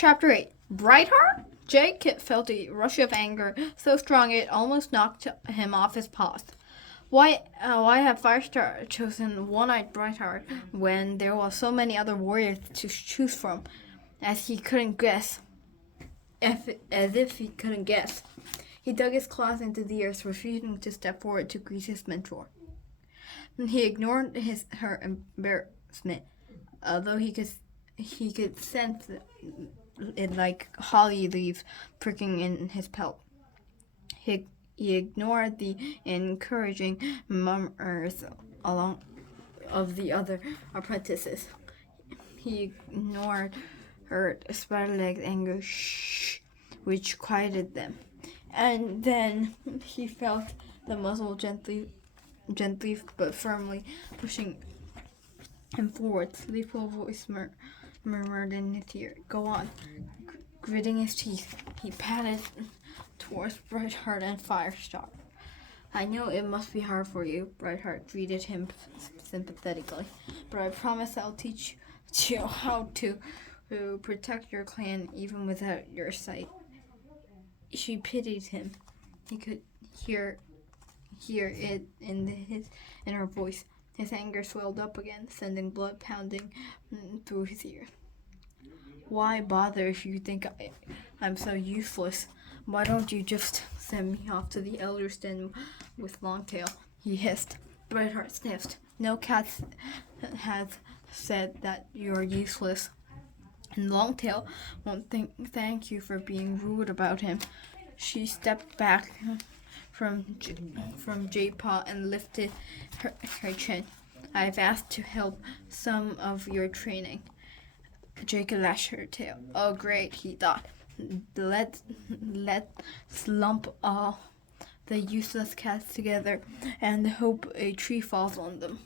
Chapter 8. Brightheart? Jake felt a rush of anger so strong it almost knocked him off his paws. Why had Firestar chosen one-eyed Brightheart when there were so many other warriors to choose from? As if he couldn't guess. He dug his claws into the earth, refusing to step forward to greet his mentor. He ignored her embarrassment, although he could sense it like holly leaves pricking in his pelt. He ignored the encouraging murmurs of the other apprentices. He ignored her spider-legged anger, which quieted them. And then he felt the muzzle gently but firmly pushing him forward. Sleepful voice murmured in his ear. Go on. Gritting his teeth, he padded towards Brightheart and Firestar. I know it must be hard for you, Brightheart greeted him sympathetically, but I promise I'll teach you how to protect your clan even without your sight. She pitied him. He could hear it in her voice. His anger swelled up again, sending blood pounding through his ears. Why bother if you think I'm so useless? Why don't you just send me off to the Elder's Den with Longtail? He hissed. Brightheart sniffed. No cat has said that you're useless. And Longtail won't thank you for being rude about him. She stepped back from J-Paw and lifted her chin. I've asked to help some of your training. Jake lashed her tail. Oh, great, he thought. Let's lump all the useless cats together and hope a tree falls on them.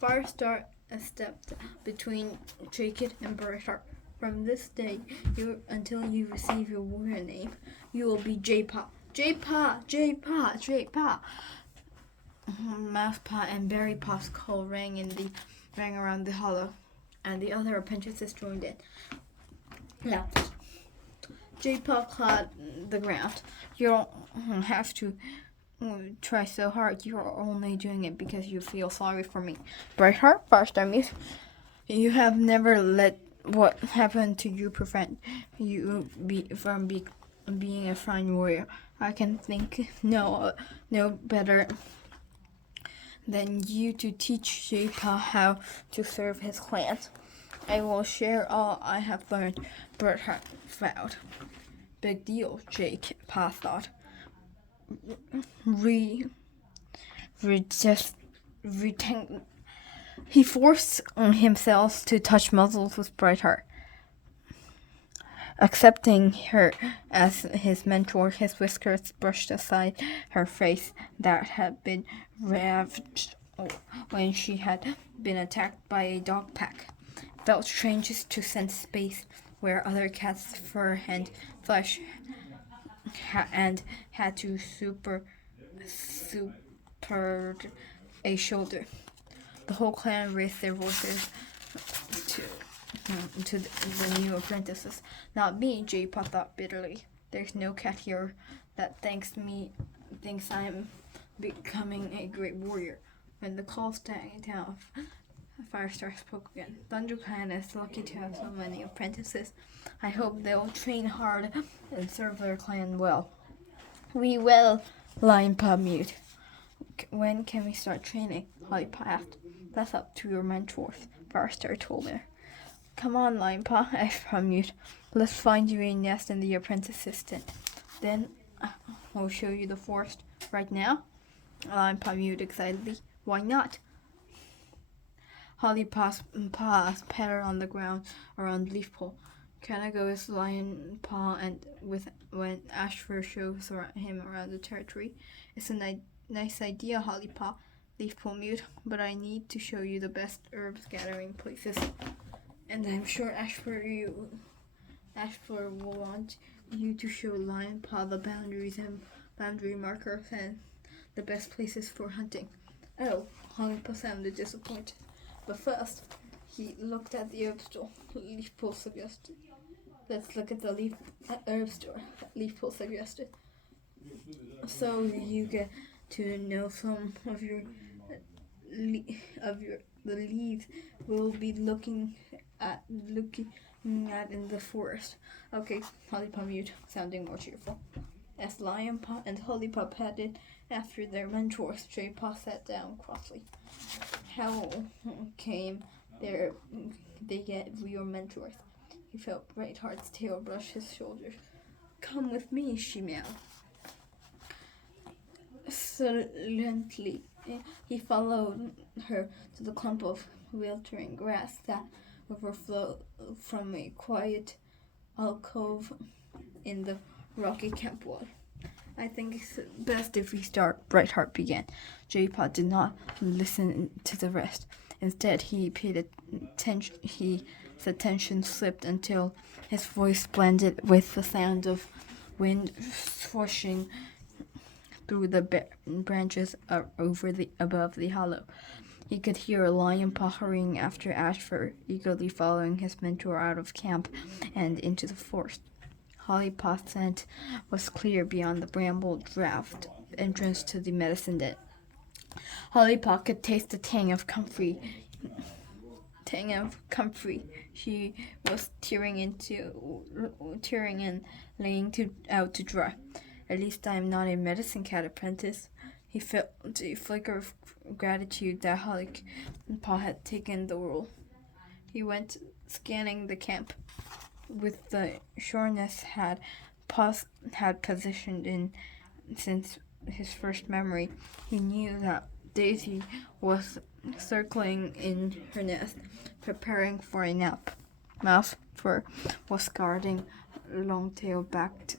Firestar stepped between Jake and Brightheart. From this day, until you receive your warrior name, you will be J-Paw. J-Paw, J-Paw, J-Paw. Mousepaw and Berrypaw's call rang around the hollow, and the other apprentices joined in. Now, J-Paw clawed the ground. You don't have to try so hard. You're only doing it because you feel sorry for me. Brightheart, Firestar mused. You have never let what happened to you prevent you from being a fine warrior. I can think no better than you to teach J-Paw how to serve his clan. I will share all I have learned, Brightheart vowed. Big deal, J-Paw thought. He forced himself to touch muzzles with Brightheart. Accepting her as his mentor, his whiskers brushed aside her face that had been ravaged when she had been attacked by a dog pack. Felt strange to sense space where other cats' fur and flesh had to super a shoulder. The whole clan raised their voices to the new apprentices. Not me, J-Paw thought bitterly. There's no cat here that thinks I'm becoming a great warrior. When the calls died down, Firestar spoke again. Thunder Clan is lucky to have so many apprentices. I hope they'll train hard and serve their clan well. We will, Lionpaw mewed. When can we start training? Hollypaw asked. That's up to your mentors, Firestar told her. Come on, Lionpaw, I mewed. Let's find you a nest in the apprentice's tent. Then we'll show you the forest. Right now? Lionpaw mewed excitedly. Why not? Hollypaw's paws pattered on the ground around Leafpole. Can I go with Lionpaw and when Ashfur shows him around the territory? It's a nice idea, Hollypaw, Leafpole mewed, but I need to show you the best herbs gathering places. And I'm sure Ashfur will want you to show Lionpaw the boundaries and boundary markers and the best places for hunting. Oh, Hollypaw sounded disappointed. But first, he looked at the herb store. Leafpole suggested. Let's look at the herb store. Leafpool suggested. So you get to know some of the leaves we'll be looking at in the forest. Okay, Hollypop mewed, sounding more cheerful. As Lionpaw and Hollypop headed after their mentors, Jaypaw sat down crossly. How came they get your mentors? He felt Brightheart's tail brush his shoulders. Come with me, she meowed. Silently, he followed her to the clump of wilting grass that overflowed from a quiet alcove in the rocky camp wall. I think it's best if we start, Brightheart began. Jaypaw did not listen to the rest. Instead, he paid attention. His attention slipped until his voice blended with the sound of wind swishing through the branches above the hollow. He could hear a Lionpaw hurrying after Ashfur, eagerly following his mentor out of camp and into the forest. Hollypaw's scent was clear beyond the bramble draft entrance to the medicine den. Hollypaw could taste the tang of comfrey. She was tearing and laying out to dry. At least I am not a medicine cat apprentice. He felt a flicker of gratitude that Hollypaw had taken the role. He went scanning the camp. With the sureness had positioned in since his first memory, he knew that Daisy was circling in her nest, preparing for a nap. Mousefur was guiding Longtail back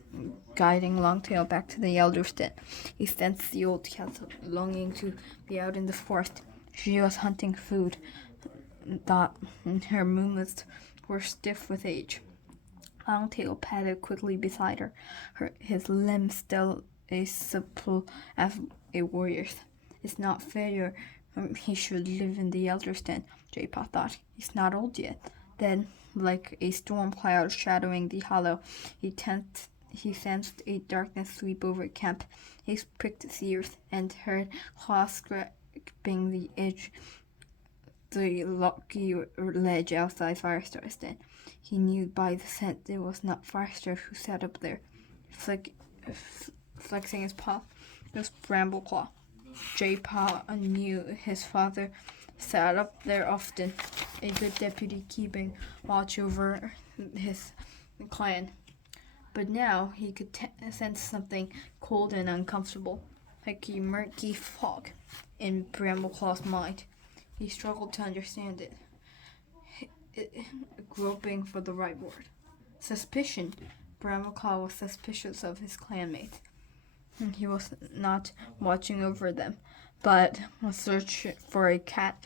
to the elder's den. He sensed the old cat's longing to be out in the forest. She was hunting food. That her movements were stiff with age. Longtail padded quickly beside her, his limbs still as supple as a warrior's. It's not fair he should live in the elder's den, Jaypaw thought. He's not old yet. Then, like a storm cloud shadowing the hollow, he sensed a darkness sweep over camp. He pricked his ears and heard claws scraping the rocky ledge outside Firestar's den. He knew by the scent it was not Firestar who sat up there, flexing his paw. It was Brambleclaw. Jaypaw knew his father sat up there often, a good deputy keeping watch over his clan. But now he could sense something cold and uncomfortable, like a murky fog, in Brambleclaw's mind. He struggled to understand it, groping for the right word. Suspicion. Brambleclaw was suspicious of his clanmates. He was not watching over them, but a search for a cat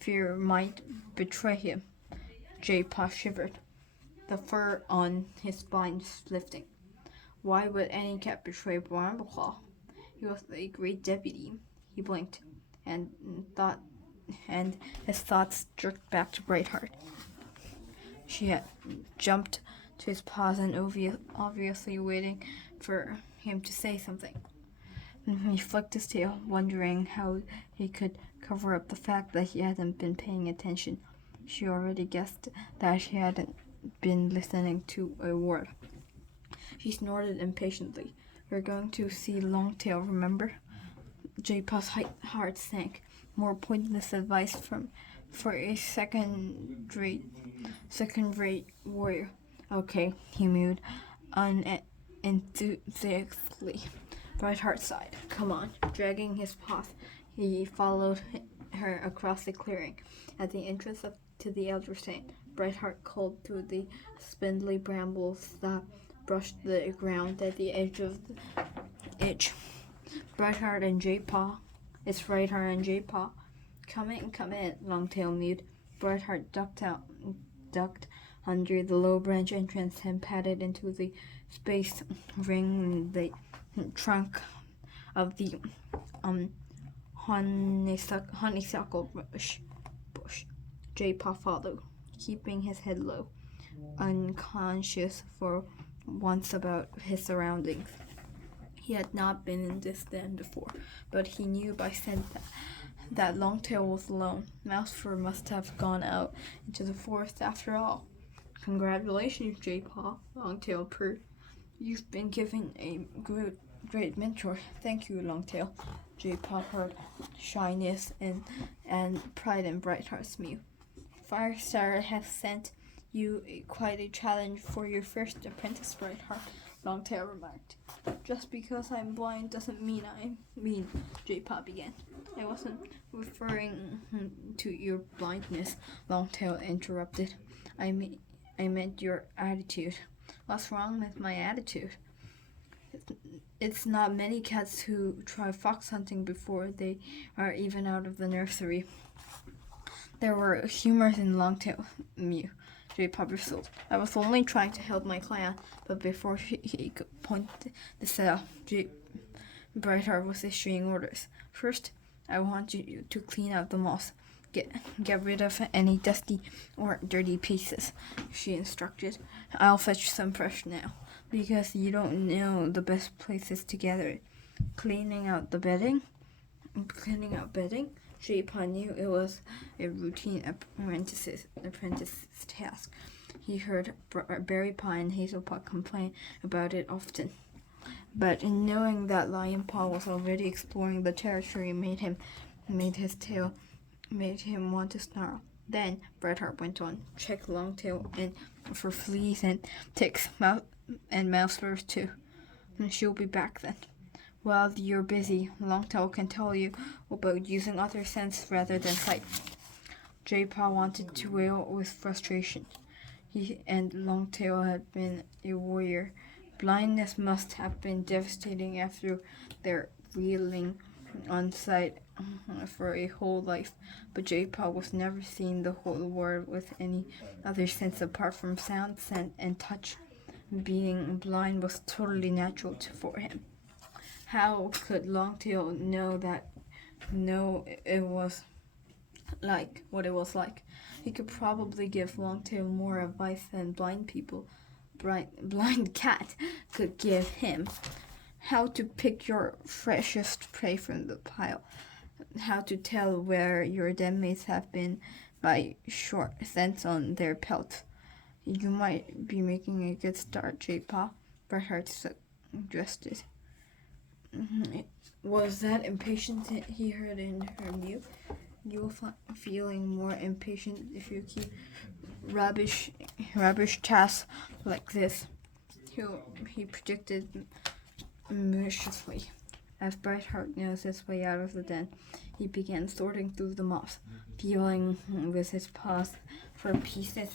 fear might betray him. Jaypaw shivered, the fur on his spine lifting. Why would any cat betray Brambleclaw? He was a great deputy. He blinked, and his thoughts jerked back to Brightheart. She had jumped to his paws and obviously waiting for him to say something. He flicked his tail, wondering how he could cover up the fact that he hadn't been paying attention. She already guessed that he hadn't been listening to a word. She snorted impatiently. We're going to see Longtail, remember? Jaypaw's heart sank. More pointless advice for a second-rate warrior. Okay, he mewed unenthusiastically. Brightheart sighed. Come on. Dragging his paws, he followed her across the clearing. At the entrance to the elder saint, Brightheart called through the spindly brambles that brushed the ground at the edge of the edge. Brightheart and Jaypaw. It's Brightheart and Jaypaw. Come in, Longtail mewed. Brightheart ducked under the low branch entrance and padded into the space ring the trunk of the honeysuckle bush. Jaypaw followed, keeping his head low. unconscious for once about his surroundings. He had not been in this den before, but he knew by scent that Longtail was alone. Mousefur must have gone out into the forest after all. Congratulations, J-Paw, Longtail purred. You've been given a great mentor. Thank you, Longtail. J-Paw heard shyness and pride in Brightheart's mew. Firestar has sent you quite a challenge for your first apprentice, Brightheart, Longtail remarked. Just because I'm blind doesn't mean I'm mean, J-Paw began. I wasn't referring to your blindness, Longtail interrupted. I meant your attitude. What's wrong with my attitude? It's not many cats who try fox hunting before they are even out of the nursery. There were humors in Longtail mew. J-Paw bristled. I was only trying to help my clan, but before he could point this out, Brightheart was issuing orders. First, I want you to clean out the moss. Get rid of any dusty or dirty pieces, she instructed. I'll fetch some fresh now, because you don't know the best places to gather it. Cleaning out bedding? J-Paw knew it was a routine apprentice's task. He heard Berrypaw and Hazelpaw complain about it often. But knowing that Lionpaw was already exploring the territory made him want to snarl. Then Brightheart went on, check Longtail and for fleas and ticks, and mousefur too. And she'll be back then. While you're busy, Longtail can tell you about using other scents rather than sight. J-Paw wanted to wail with frustration. He and Longtail had been a warrior. Blindness must have been devastating after their reeling on sight for a whole life, but J-Paw was never seen the whole world with any other sense apart from sound, scent, and touch. Being blind was totally natural for him. How could Longtail know it was like what it was like? He could probably give Longtail more advice than blind cat could give him. How to pick your freshest prey from the pile. How to tell where your den mates have been by short scents on their pelts. You might be making a good start, J-Paw, Brightheart suggested. Was that impatience he heard in her mew? You'll feeling more impatient if you keep rubbish tasks like this, he predicted maliciously. As Brightheart nosed his way out of the den, he began sorting through the moss, feeling with his paws for pieces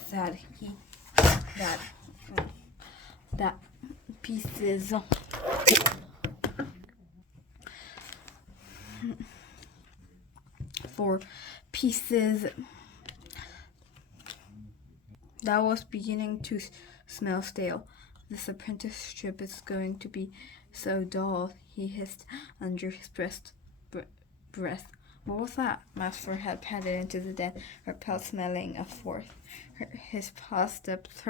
that was beginning to smell stale. This apprenticeship is going to be so dull, he hissed under his breath. What was that? Mousefur had padded into the den, her pelt smelling of forth. Her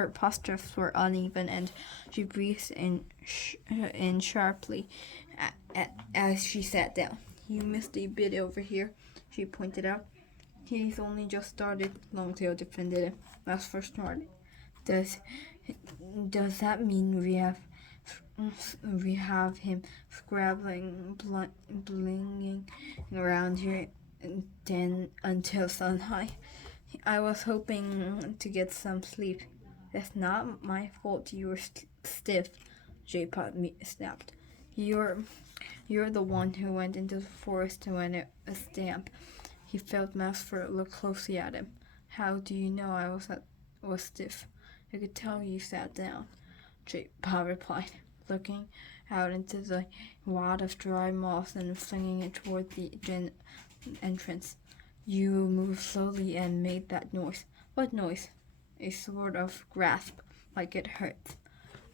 paw steps were uneven, and she breathed in sharply as she sat down. You missed a bit over here, she pointed out. He's only just started, Longtail defended him. Mousefur snorted. Does that mean we have him scrabbling, blinging around here then until sunhigh? I was hoping to get some sleep. It's not my fault you were stiff, J-Paw snapped. You're the one who went into the forest when it was damp. He felt Mousefur look closely at him. How do you know I was stiff? I could tell you sat down, J-Paw replied, looking out into the wad of dry moss and flinging it toward the den entrance. You moved slowly and made that noise. What noise? A sort of grasp, like it hurt.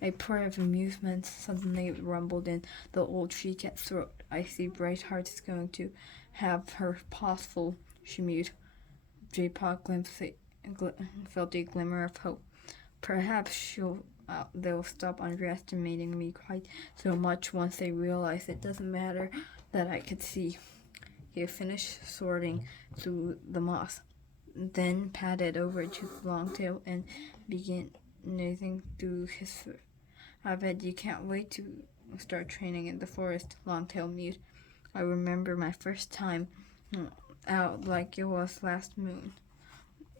A purr of amusement suddenly rumbled in the old tree cat's throat. I see Brightheart is going to have her paws full, she mewed. J-Paw felt a glimmer of hope. Perhaps they'll stop underestimating me quite so much once they realize it doesn't matter that I could see. He finished sorting through the moss, then padded over to Longtail and began nosing through his fur. I bet you can't wait to start training in the forest, Longtail mewed. I remember my first time out like it was last moon.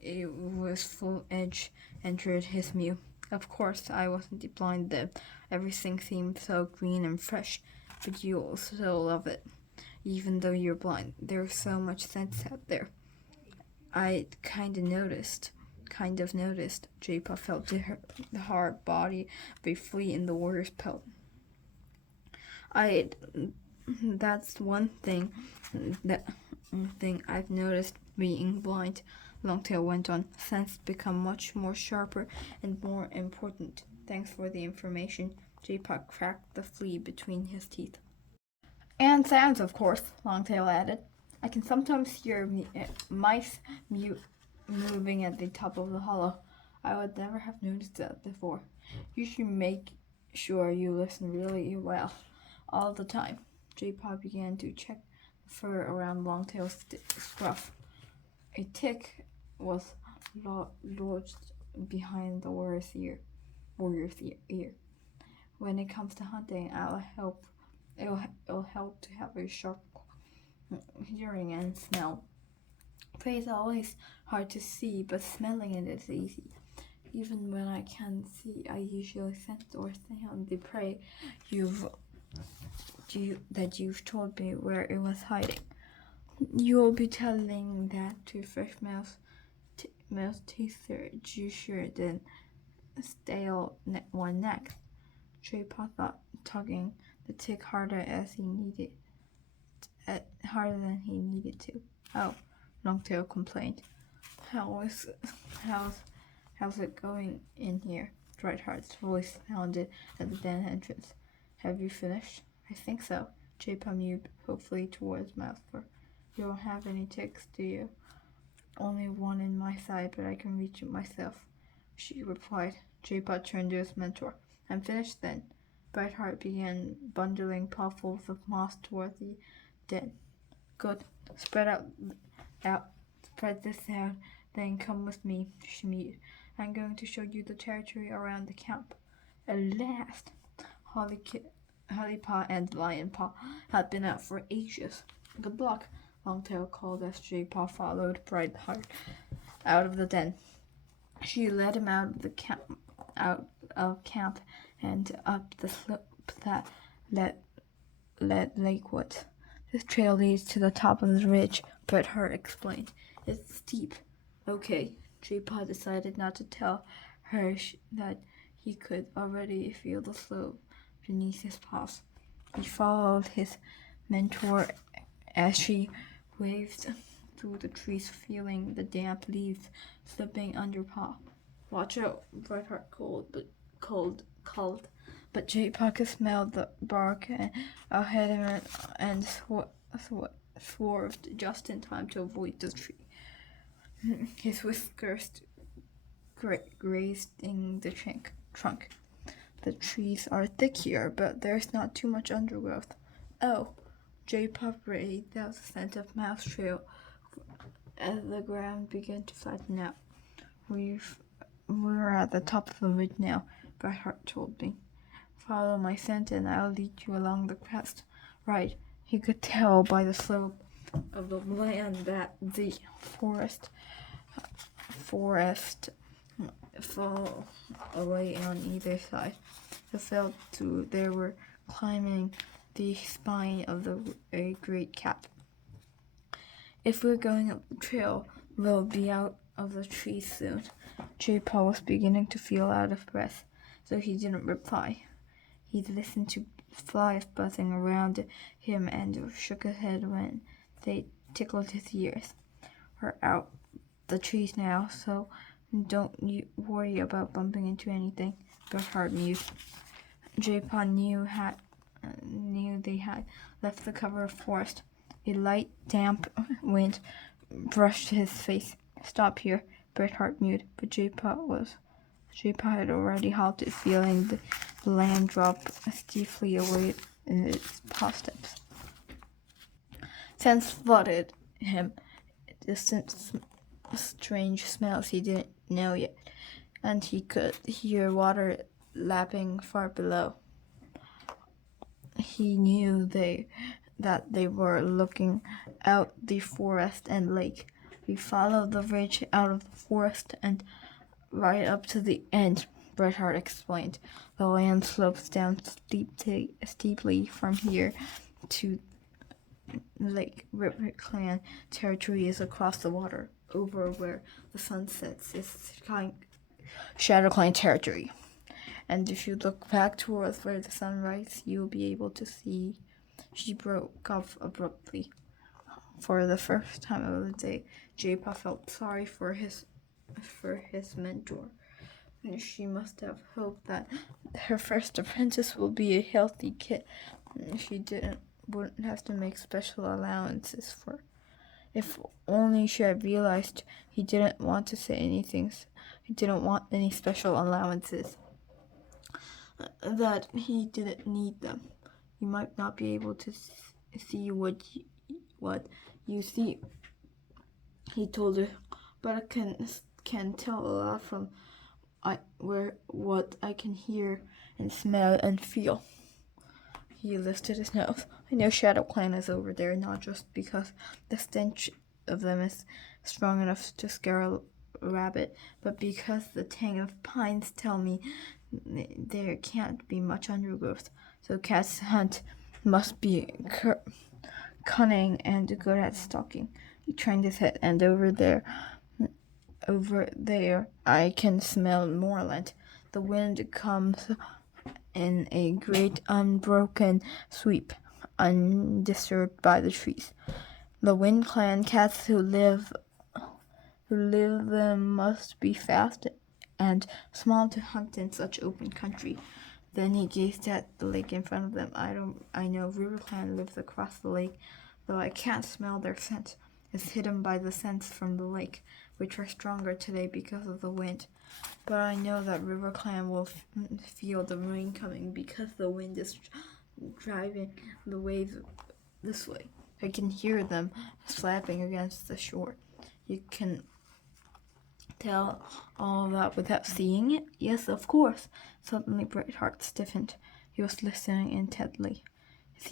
It was full edge entered his mew. Of course, I wasn't blind then. Everything seemed so green and fresh, but you'll still love it. Even though you're blind, there's so much sense out there. I kind of noticed. J-Paw felt the hard body of a flea in the warrior's pelt. That's one thing I've noticed being blind, Longtail went on. Sense become much more sharper and more important. Thanks for the information. J-Paw cracked the flea between his teeth. And sounds, of course, Longtail added. I can sometimes hear mice moving at the top of the hollow. I would never have noticed that before. You should make sure you listen really well all the time. J-Paw began to check the fur around Longtail's scruff. A tick was lodged behind the warrior's ear. When it comes to hunting, it'll help to have a sharp hearing and smell. Prey is always hard to see, but smelling it is easy. Even when I can't see, I usually sense or sound the prey that you've told me where it was hiding. You'll be telling that to fresh mouse taster juicier than stale one next. J-Paw thought, tugging the tick harder than he needed to. Oh, Longtail complained. How's it going in here? Drightheart's voice sounded at the den entrance. Have you finished? I think so. J-Paw mewed, hopefully towards Mouthfur. You don't have any ticks, do you? Only one in my side, but I can reach it myself, she replied. J-Paw turned to his mentor. I'm finished then. Brightheart began bundling pawfuls of moss toward the den. Good. Spread this out, then come with me, she mewed. I'm going to show you the territory around the camp. At last! Hollypaw and Lionpaw had been out for ages. Good luck, Longtail called as J-Paw followed Brightheart out of the den. She led him out of camp and up the slope that led lakeward. This trail leads to the top of the ridge, Brightheart explained. It's steep. Okay, J-Paw decided not to tell her that he could already feel the slope beneath his paws. He followed his mentor as she waved through the trees, feeling the damp leaves slipping under paw. Watch out, Brightheart called, but J-Paw could smell the bark ahead of him and swerved just in time to avoid the tree. His whiskers grazed in the trunk. The trees are thick here, but there's not too much undergrowth. Oh, J-Paw breathed out the scent of mouse trail as the ground began to flatten out. We're at the top of the ridge now, Brightheart told me. Follow my scent and I'll lead you along the crest. Right, he could tell by the slope of the land that the forest fell away on either side. He felt too they were climbing the spine of a great cap. If we're going up the trail, we'll be out of the trees soon. J-Paw was beginning to feel out of breath, so he didn't reply. He listened to flies buzzing around him and shook his head when they tickled his ears. We're out the trees now, so don't you worry about bumping into anything, Brightheart mewed. J-Paw knew they had left the cover of forest. A light, damp wind brushed his face. Stop here, Brightheart mewed, but J-Paw was J-Paw had already halted, feeling the land drop steeply away in its paw steps. Scents flooded him, distant, strange smells he didn't know yet, and he could hear water lapping far below. He knew that they were looking out the forest and lake. He followed the ridge out of the forest and right up to the end, Bret Hart explained. The land slopes down steeply from here to Lake River Clan territory is across the water. Over where the sun sets is Shadow Clan territory. And if you look back towards where the sun rises, you'll be able to see. She broke off abruptly. For the first time of the day, J-Paw felt sorry for his mentor. And she must have hoped that her first apprentice will be a healthy kid. She wouldn't have to make special allowances for. If only she had realized he didn't want to say anything. He didn't want any special allowances. That he didn't need them. You might not be able to see what you see, he told her, but I can tell a lot from what I can hear and smell and feel. He lifted his nose. I know Shadow Clan is over there, not just because the stench of them is strong enough to scare a rabbit, but because the tang of pines tell me there can't be much undergrowth. So Cat's hunt must be cunning and good at stalking. He turned his head, and over there, I can smell moorland. The wind comes in a great unbroken sweep, undisturbed by the trees. The Wind Clan cats who live them must be fast and small to hunt in such open country. Then he gazed at the lake in front of them. I know River Clan lives across the lake, though I can't smell their scent. It's hidden by the scents from the lake, which are stronger today because of the wind. But I know that River Clan will feel the rain coming because the wind is driving the waves this way. I can hear them slapping against the shore. You can tell all that without seeing it? Yes, of course. Suddenly Bret Hart stiffened. He was listening intently. His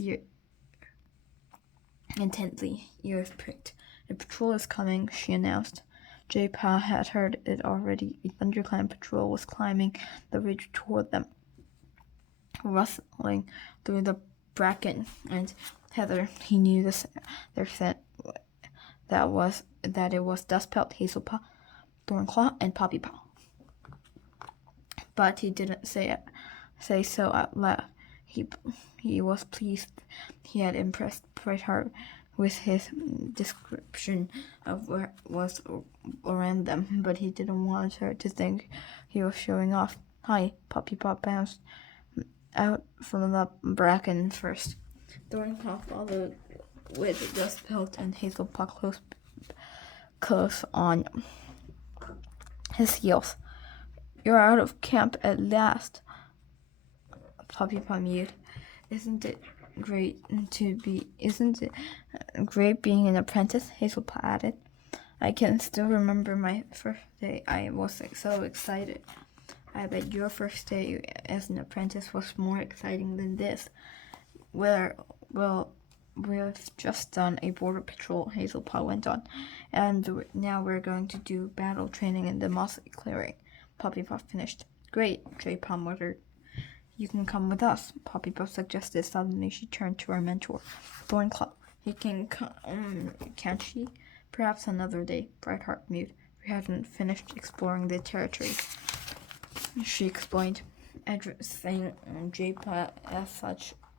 ears pricked. A patrol is coming, she announced. J-Paw had heard it already. A ThunderClan patrol was climbing the ridge toward them, rustling through the bracken and heather. He knew their scent that it was Dustpelt, Hazelpaw, Thornclaw, and Poppypaw. But he didn't say so out loud. He was pleased he had impressed Bret Hart with his description of what was around them, but he didn't want her to think he was showing off. Hi, Poppypaw bounced out from the bracken first. Thornclaw followed with Dustpelt and Hazelpaw close on his heels. You're out of camp at last, Poppypaw mewed. Isn't it great being an apprentice? Hazelpaw added. I can still remember my first day. I was so excited. I bet your first day as an apprentice was more exciting than this. We've just done a border patrol, Hazelpaw went on, and now we're going to do battle training in the moss clearing. Poppypaw finished. Great, J-Paw muttered. You can come with us, Poppypaw suggested. Suddenly she turned to her mentor. Thornclaw, he can come, can't she? Perhaps another day, Bret Hart mewed. We haven't finished exploring the territory, she explained, addressing J-Paw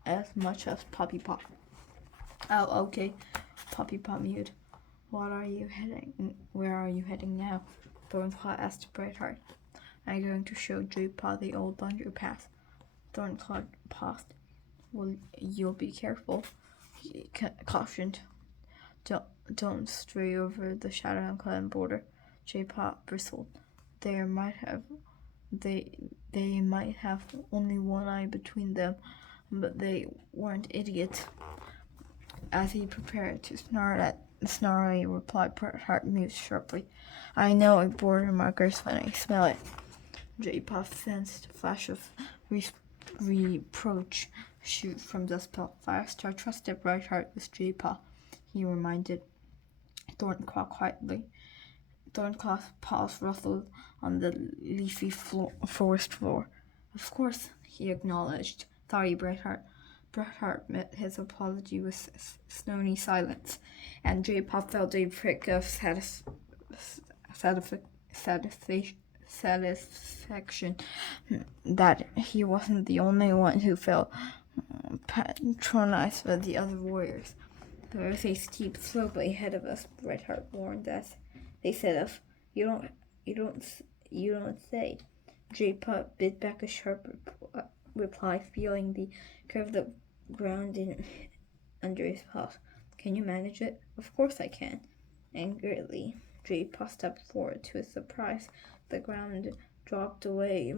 as much as Poppypaw. Oh, okay, Poppypaw mewed. Where are you heading now? Thornclaw asked Bret Hart. I'm going to show J-Paw the old underpass. Thornclaw paused. Well, you'll be careful, he cautioned. Don't stray over the Shadow Clan border. J-Paw bristled. There might They might have only one eye between them, but they weren't idiots. As he prepared to snarl at Snarly replied, Bret mused sharply. I know a border markers when I smell it. J. Puff sensed a flash of reproach shoot from the spell. Firestar trusted Brightheart with J. Puff, he reminded Thornclaw quietly. Thornclaw's paws rustled on the leafy forest floor. Of course, he acknowledged. Sorry, Brightheart. Brightheart met his apology with stony silence, and J. Pop felt a prick of satisfaction that he wasn't the only one who felt patronized by the other warriors. There is a steep slope ahead of us, Brightheart warned us. They said of you don't say. J. Pop bit back a sharp reply, feeling the curve of the ground under his paws. Can you manage it? Of course I can. Angrily, J. Pop stepped forward. To his surprise, the ground dropped away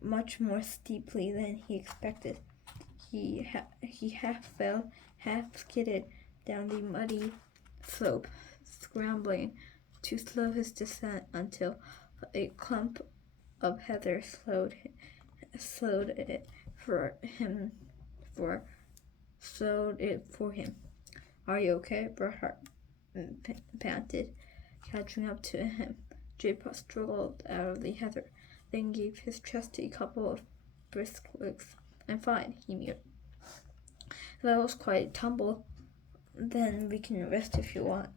much more steeply than he expected. He half fell, half skidded down the muddy slope, scrambling to slow his descent until a clump of heather slowed it for him. Are you okay? Bret panted, catching up to him. J-Pot struggled out of the heather, then gave his chest a couple of brisk licks. I'm fine, he mewed. That was quite a tumble. Then we can rest if you want.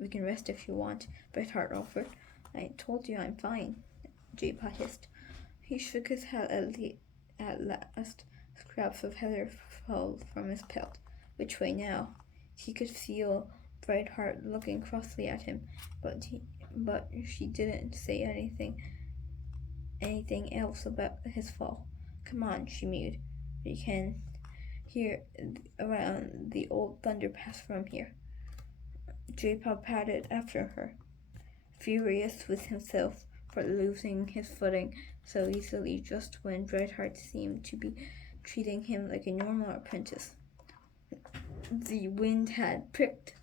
Bret Hart offered. I told you I'm fine, J-Pot hissed. He shook his head at last. Scraps of heather fell from his pelt. Which way now? He could feel Bret Hart looking crossly at him, but she didn't say anything else about his fall. Come on, she mewed. We can hear around the old thunder pass from here. J-Pop padded after her, furious with himself for losing his footing so easily just when Bret Hart seemed to be treating him like a normal apprentice. The wind had picked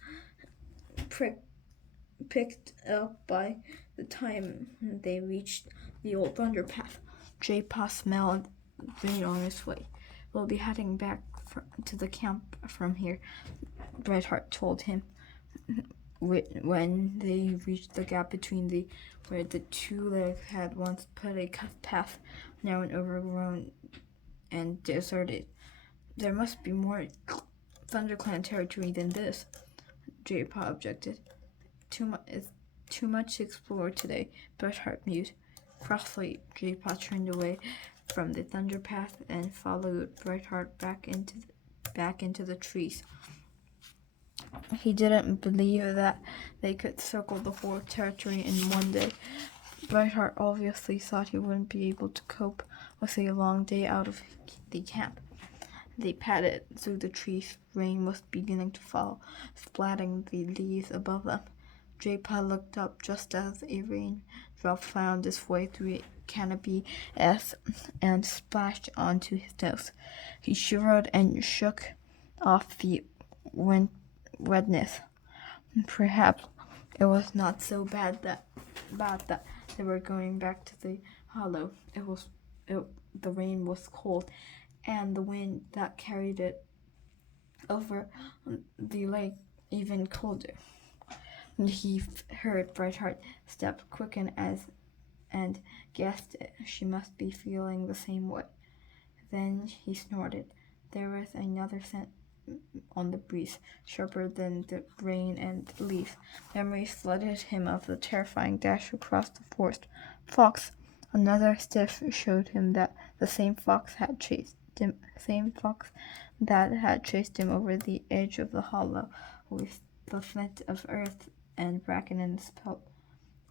up by the time they reached the old thunder path. J-Pop smelled rain on his way. We'll be heading back to the camp from here, Bret Hart told him. When they reached the gap between where the two legs had once put a cut path, now an overgrown and deserted. There must be more ThunderClan territory than this, J-Paw objected. Too much to explore today, Bret Hart mused. Crossly, J-Paw turned away from the thunder path and followed Bret Hart back into the trees. He didn't believe that they could circle the whole territory in one day. Bret Hart obviously thought he wouldn't be able to cope with a long day out of the camp. They padded through the trees. Rain was beginning to fall, splatting the leaves above them. J-Paw looked up just as a raindrop found its way through a canopy and splashed onto his nose. He shivered and shook off the wetness. Perhaps it was not so bad that they were going back to the hollow. The rain was cold, and the wind that carried it over the lake even colder. He heard Bret Hart step quicken and guessed she must be feeling the same way. Then he snorted. There was another scent on the breeze, sharper than the rain and leaves. Memories flooded him of the terrifying dash across the forest. Fox. Another sniff showed him that the same fox that had chased him over the edge of the hollow with the flint of earth and bracken in his pelt.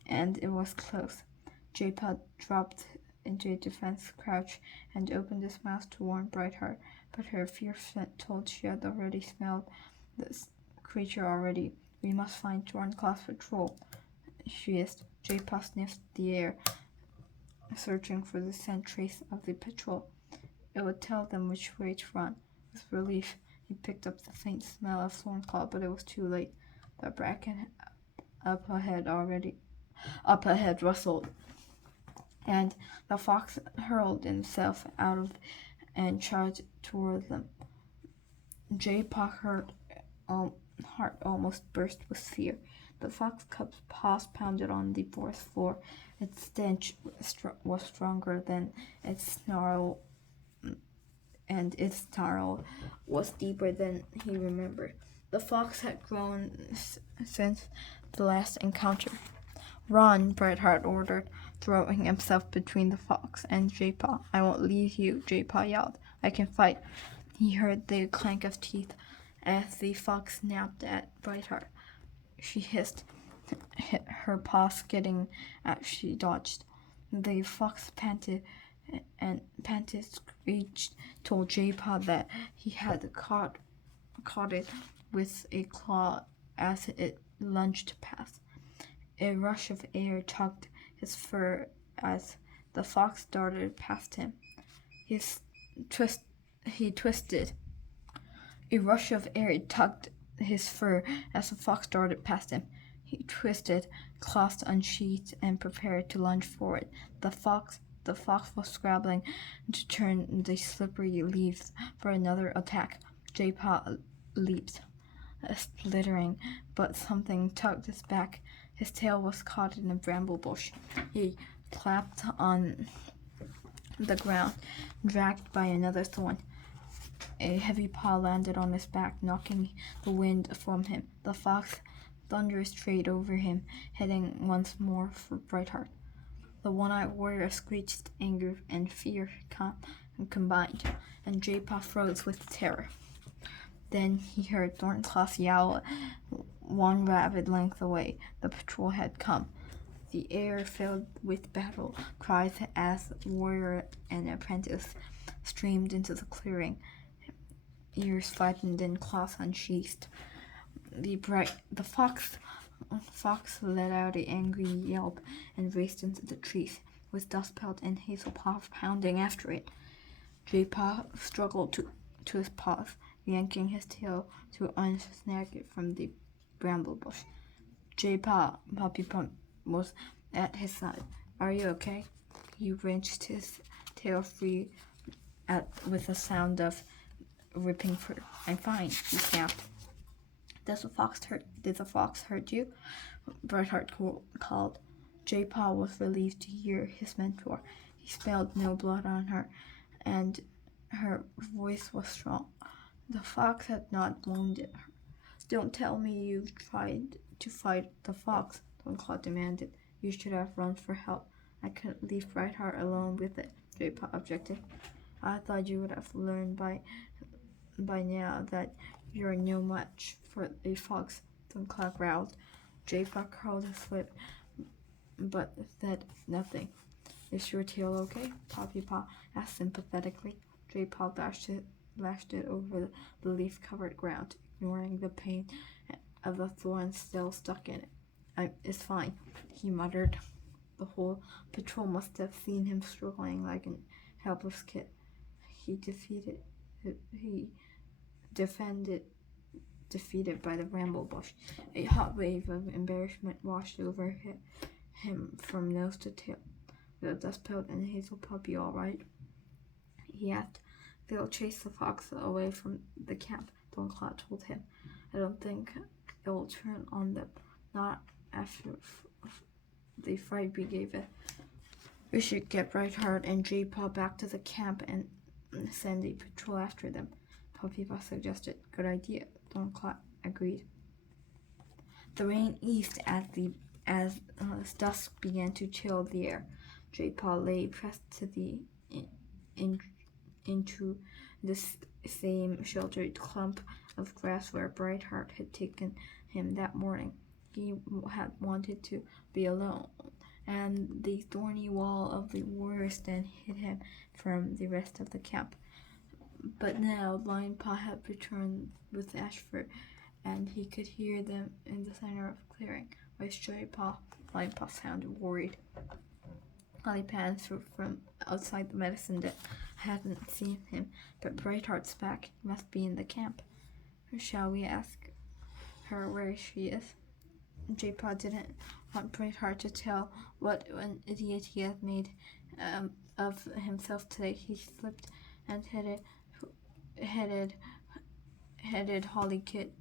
And it was close. J-Pod dropped into a defense crouch and opened his mouth to warn Bret Hart, but her fierce scent told she had already smelled this creature already. We must find Thornclaw's patrol, she hissed. J-Pod sniffed the air, searching for the scent trace of the patrol. It would tell them which way to run. With relief, he picked up the faint smell of thornclaw, but it was too late. The bracken up ahead rustled, and the fox hurled himself out of and charged toward them. Jay Paw's heart almost burst with fear. The fox cub's paws pounded on the forest floor. Its stench was stronger than its snarl, and its snarl was deeper than he remembered. The fox had grown since the last encounter. "Run," Brightheart ordered, throwing himself between the fox and J-Paw. "I won't leave you," J-Paw yelled. "I can fight." He heard the clank of teeth as the fox snapped at Brightheart. She hissed, her paw skidding as she dodged. The fox panted, screeched, told J-Paw that he had caught it with a claw as it lunged past. A rush of air tugged his fur as the fox darted past him. He twisted. A rush of air tugged his fur as the fox darted past him. He twisted, claws unsheathed, and prepared to lunge forward. The fox was scrabbling to turn the slippery leaves for another attack. J-Paw leaped, splittering, but something tugged his back. His tail was caught in a bramble bush. He clapped on the ground, dragged by another thorn. A heavy paw landed on his back, knocking the wind from him. The fox thundered straight over him, heading once more for Brightheart. The one-eyed warrior screeched anger and fear combined, and J-Paw froze with terror. Then he heard Thornclaw yowl one rapid length away. The patrol had come. The air filled with battle cries as warrior and apprentice streamed into the clearing, ears flattened and claws unsheathed. The fox let out an angry yelp and raced into the trees, with Dustpelt and Hazelpaw pounding after it. J-Paw struggled to his paws, yanking his tail to unsnag it from the bramble bush. J-Paw, Puppy Pump, was at his side. "Are you okay?" He wrenched his tail free with a sound of ripping fur. "I'm fine," he snapped. Did the fox hurt you?" Brightheart called. J-Paw was relieved to hear his mentor. He smelled no blood on her, and her voice was strong. The fox had not wounded her. "Don't tell me you've tried to fight the fox," Thornclaw demanded. "You should have run for help. I couldn't leave Brightheart alone with it," J-Paw objected. "I thought you would have learned by now that you're no match for a fox," Thornclaw growled. J-Paw curled his lip, but said nothing. "Is your tail okay?" Poppy Paw asked sympathetically. J-Paw lashed it over the leaf-covered ground, ignoring the pain of the thorns still stuck in it. "It's fine," he muttered. The whole patrol must have seen him struggling like a helpless kid. Defeated by the bramble bush. A hot wave of embarrassment washed over him from nose to tail. "The Dustpelt and Hazelpaw be all right?" he asked. "They'll chase the fox away from the camp," Thornclaw told him. "I don't think it'll turn on them, not after the fright we gave it. We should get Brightheart and J-Paw back to the camp and send a patrol after them," Puppy Paw suggested. "Good idea," Thornclaw agreed. The rain eased as dusk began to chill the air. J-Paw lay pressed to into the same sheltered clump of grass where Brightheart had taken him that morning. He had wanted to be alone, and the thorny wall of the warrior's den hid him from the rest of the camp. But now Lion Paw had returned with Ashford, and he could hear them in the center of the clearing. "Where's J-Paw?" Lion Paw sounded worried. Holly panned through from outside the medicine den. I hadn't seen him, but Brightheart's back. He must be in the camp. Shall we ask her where she is? J-Paw didn't want Brightheart to tell what an idiot he had made of himself today. He slipped and headed Holly Kit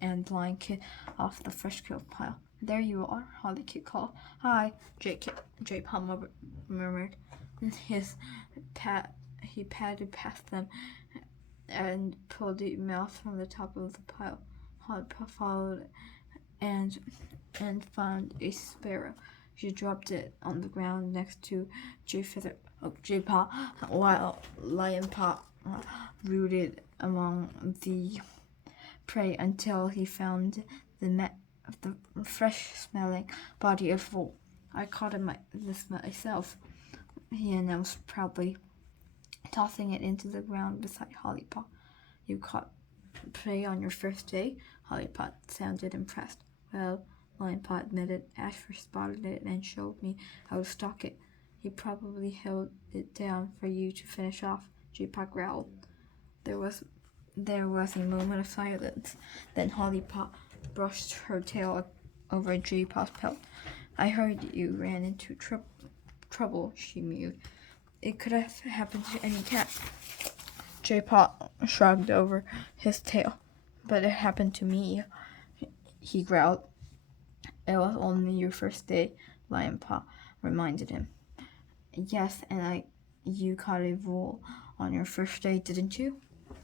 and Blind Kit off the fresh kill pile. There you are, Holly Kit called. Hi, J-Paw murmured. He padded past them and pulled the mouse from the top of the pile. Holly followed and found a sparrow. She dropped it on the ground next to J-Paw, while Lion Paw rooted among the prey until he found the fresh-smelling body of Vole. I caught this myself, he announced proudly, tossing it into the ground beside Holly Paw. You caught prey on your first day? Holly Paw sounded impressed. Well, Lion Paw admitted. Ashford spotted it and showed me how to stalk it. He probably held it down for you to finish off, J-Paw growled. There was a moment of silence. Then Holly Paw brushed her tail over J-Paw's pelt. I heard you ran into trouble, she mewed. It could have happened to any cat. J-Paw shrugged over his tail. But it happened to me, he growled. It was only your first day, Lion Paw reminded him. Yes, and you caught a vole on your first day, didn't you?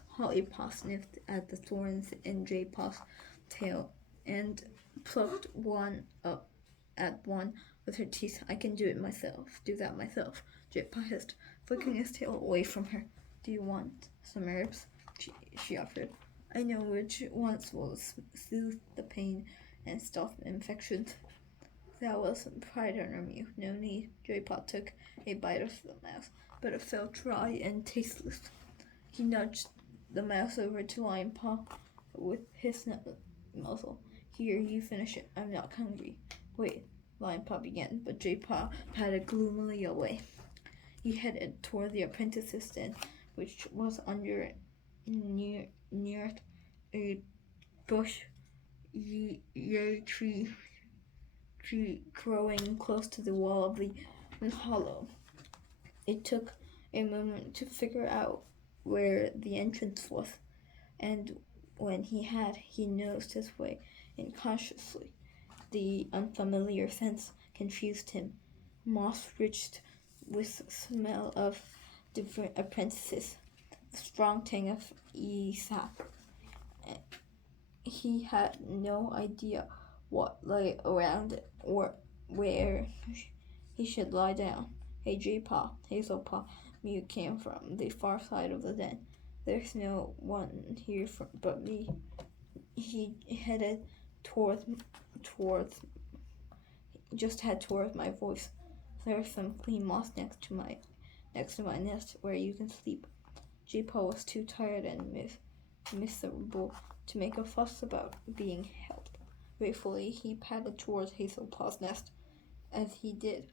Holly Paw sniffed at the thorns in J-Paw's tail and plucked one up at one with her teeth. I can do that myself, J-Paw hissed, flicking his tail away from her. Do you want some herbs? She offered. I know which ones will soothe the pain and stop infections. That was pride on her mew. No need. J-Paw took a bite of the mouse, but it felt dry and tasteless. He nudged the mouse over to Lion Paw with his muzzle. Here, you finish it. I'm not hungry. Wait, Lion Paw began, but J-Paw padded gloomily away. He headed toward the apprentice's den, which was under near a bush yew tree growing close to the wall of the hollow. It took a moment to figure out where the entrance was, and when he nosed his way in cautiously. The unfamiliar scents confused him, moss-rich with smell of different apprentices, the strong tang of sap. He had no idea what lay around it or where he should lie down. Hey, J-Paw, Hazelpaw Mew came from the far side of the den. There's no one here but me. He headed towards my voice. There's some clean moss next to my nest where you can sleep. J-Paw was too tired and miserable to make a fuss about being held. Gratefully, he padded towards Hazelpaw's nest. As he did,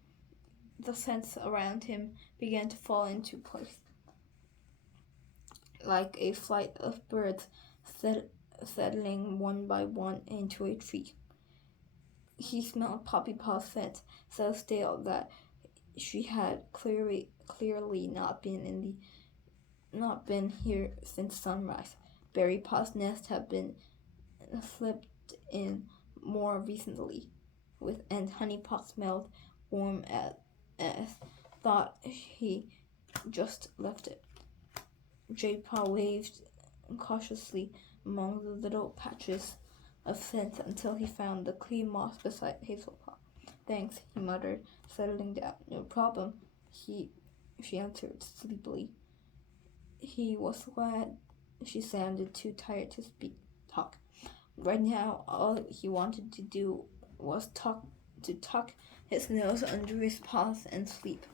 the scents around him began to fall into place, like a flight of birds settling one by one into a tree. He smelled Poppy Paw's scent, so stale that she had clearly not been here since sunrise. Berry Paw's nest had been slipped in more recently, and Honey Paw smelled warm as thought he just left it. J-Paw waved cautiously among the little patches of scent until he found the clean moss beside Hazelpaw. Thanks, he muttered, settling down. No problem, she answered sleepily. He was glad she sounded too tired to talk. Right now, all he wanted to do was tuck his nose under his paws and sleep.